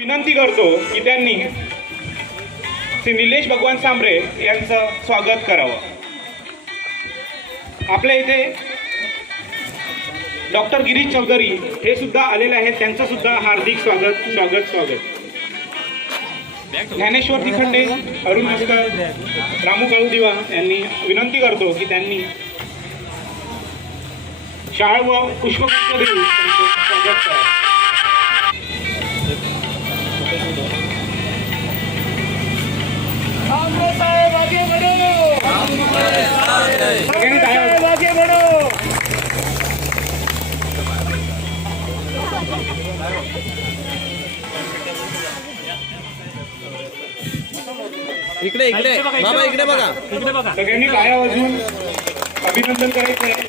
विनंती करतो की त्यांनी श्री निलेश भगवान सांबरे यांचं स्वागत करावं। आपल्या इथे डॉक्टर गिरीश चौधरी हे सुद्धा आलेले आहेत, त्यांचं सुद्धा हार्दिक स्वागत। ज्ञानेश्वर तिखंडे, अरुण मस्कर, रामू काळूदिवा यांनी विनंती करतो की त्यांनी शाळ व पुष्पगुच्छ देऊन त्यांचं स्वागत करावं। साहेब आगे बढ़ो, साहेब आगे बढ़ो। इकडे बाबा इकडे बघा सगळ्यांनी टाळ्या वाजवून अभिनंदन करायचं आहे।